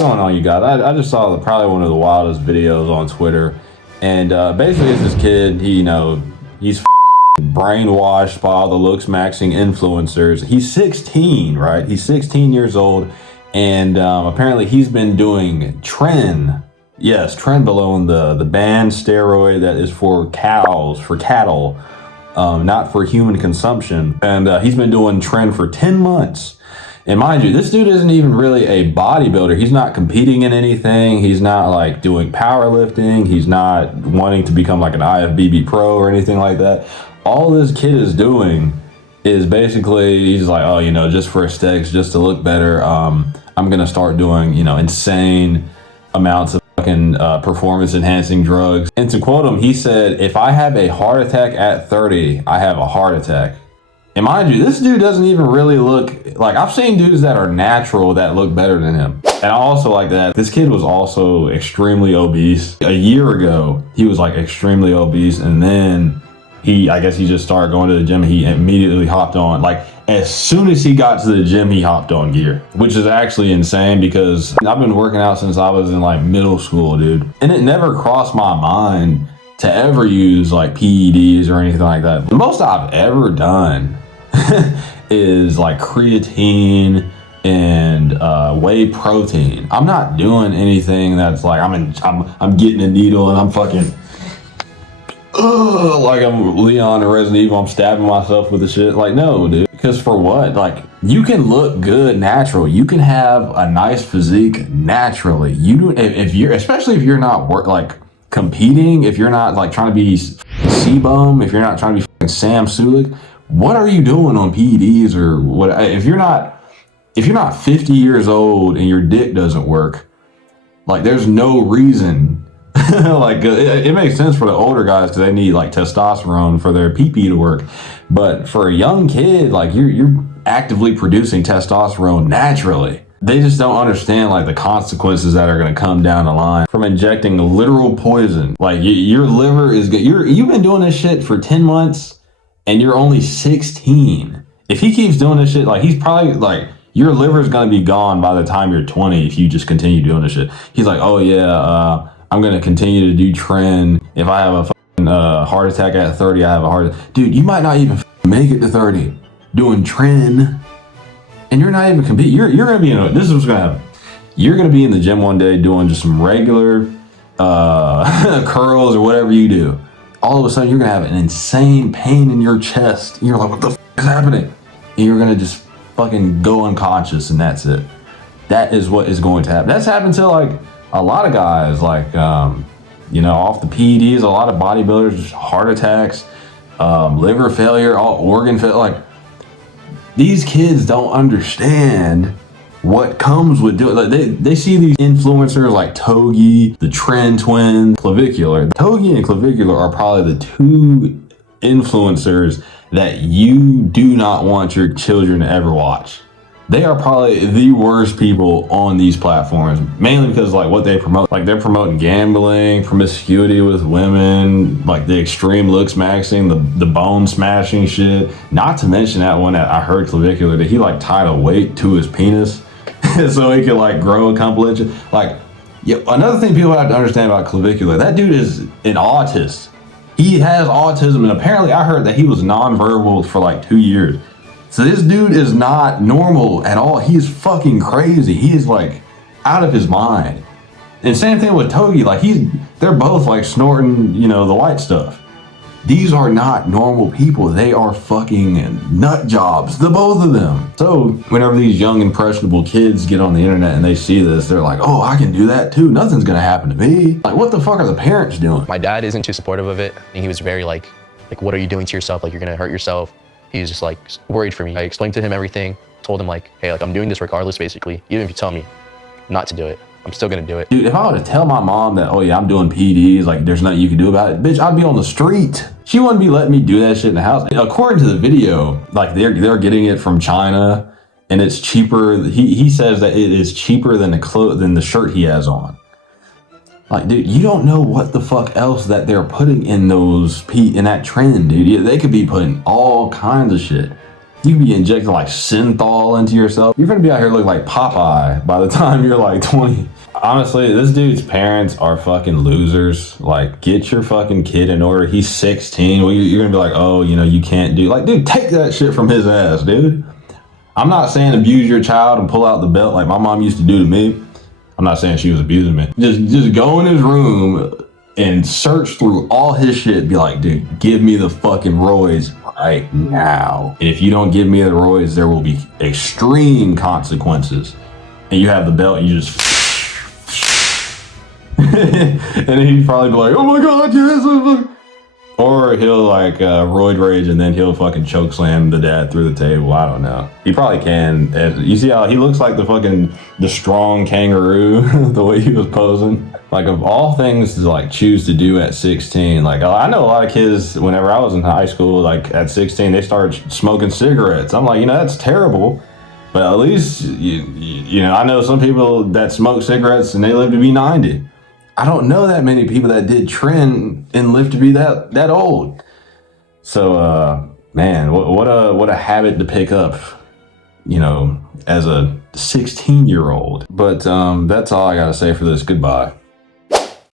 going on, you guys? I just saw probably one of the wildest videos on Twitter, and basically it's this kid. He's brainwashed by all the looks maxing influencers. He's 16, right? He's 16 years old, and apparently he's been doing trenbolone, the banned steroid that is for cattle, not for human consumption. And he's been doing tren for 10 months. And mind you, this dude isn't even really a bodybuilder. He's not competing in anything. He's not like doing powerlifting. He's not wanting to become like an IFBB pro or anything like that. All this kid is doing is basically, he's like, oh, just for aesthetics, just to look better. I'm going to start doing, insane amounts of fucking performance enhancing drugs. And to quote him, he said, if I have a heart attack at 30, I have a heart attack. And mind you, this dude doesn't even really look like, I've seen dudes that are natural that look better than him. And I also like that this kid was also extremely obese. A year ago, he was like extremely obese. And then I guess he just started going to the gym. He immediately hopped on, like as soon as he got to the gym, he hopped on gear, which is actually insane because I've been working out since I was in like middle school, dude. And it never crossed my mind to ever use like PEDs or anything like that. The most I've ever done is like creatine and whey protein. I'm not doing anything that's like I'm getting a needle and I'm fucking like I'm Leon or Resident Evil. I'm stabbing myself with the shit. Like, no, dude. Because for what? Like, you can look good natural. You can have a nice physique naturally. Especially if you're not competing. If you're not like trying to be C-Bum. If you're not trying to be Sam Sulik. What are you doing on PEDs or what? If you're not 50 years old and your dick doesn't work, like there's no reason. Like it makes sense for the older guys because they need like testosterone for their pee to work. But for a young kid, like you're actively producing testosterone naturally. They just don't understand like the consequences that are going to come down the line from injecting literal poison. Like your liver is good. You've been doing this shit for 10 months. And you're only 16. If he keeps doing this shit, like he's probably like, your liver's gonna be gone by the time you're 20 if you just continue doing this shit. He's like, oh yeah, I'm gonna continue to do tren. If I have a fucking heart attack at 30, I have a heart attack. Dude, you might not even make it to 30 doing tren. And you're not even competing. You're gonna be this is what's gonna happen. You're gonna be in the gym one day doing just some regular curls or whatever you do. All of a sudden, you're gonna have an insane pain in your chest. And you're like, what the f is happening? And you're gonna just fucking go unconscious, and that's it. That is what is going to happen. That's happened to like a lot of guys, like off the PEDs. A lot of bodybuilders, just heart attacks, liver failure, all organ failure. Like these kids don't understand what comes with doing. Like they see these influencers like Togi, the Tren Twin, Clavicular. Togi and Clavicular are probably the two influencers that you do not want your children to ever watch. They are probably the worst people on these platforms, mainly because like what they promote, like they're promoting gambling, promiscuity with women, like the extreme looks maxing, the bone smashing shit. Not to mention that one that I heard Clavicular that he like tied a weight to his penis so he could like grow a couple inches. Like, yeah, another thing people have to understand about Clavicular, that dude is an autist. He has autism, and apparently I heard that he was nonverbal for like 2 years. So this dude is not normal at all. He is fucking crazy. He is like out of his mind. And same thing with Togi. Like they're both like snorting, the white stuff. These are not normal people. They are fucking nut jobs, the both of them. So whenever these young impressionable kids get on the internet and they see this, they're like, oh, I can do that too. Nothing's gonna happen to me. Like, what the fuck are the parents doing? My dad isn't too supportive of it. He was very like, what are you doing to yourself? Like, you're gonna hurt yourself. He's just like worried for me. I explained to him everything, told him like, hey, like I'm doing this regardless, basically. Even if you tell me not to do it, I'm still gonna do it. Dude, if I were to tell my mom that, oh yeah, I'm doing PEDs, like there's nothing you can do about it, bitch, I'd be on the street. She wouldn't be letting me do that shit in the house. According to the video, like they're getting it from China and it's cheaper. He says that it is cheaper than the shirt he has on. Like, dude, you don't know what the fuck else that they're putting in that trend, dude. They could be putting all kinds of shit. You could be injecting like synthol into yourself. You're gonna be out here looking like Popeye by the time you're like 20. Honestly, this dude's parents are fucking losers. Like, get your fucking kid in order. He's 16. Well, you're gonna be like, oh, you know, you can't do. Like, dude, take that shit from his ass, dude. I'm not saying abuse your child and pull out the belt like my mom used to do to me. I'm not saying she was abusing me. Just go in his room and search through all his shit. Be like, dude, give me the fucking roids right now. And if you don't give me the roids, there will be extreme consequences. And you have the belt, you just and then he'd probably be like, oh my god, yes. Or he'll like roid rage and then he'll fucking choke slam the dad through the table. I don't know. He probably can. You see how he looks like the strong kangaroo, the way he was posing. Like, of all things to like choose to do at 16, like I know a lot of kids, whenever I was in high school, like at 16, they started smoking cigarettes. I'm like, you know, that's terrible. But at least, you know, I know some people that smoke cigarettes and they live to be 90. I don't know that many people that did trend and live to be that old. So, man, what a habit to pick up, you know, as a 16-year-old. But that's all I gotta say for this. Goodbye.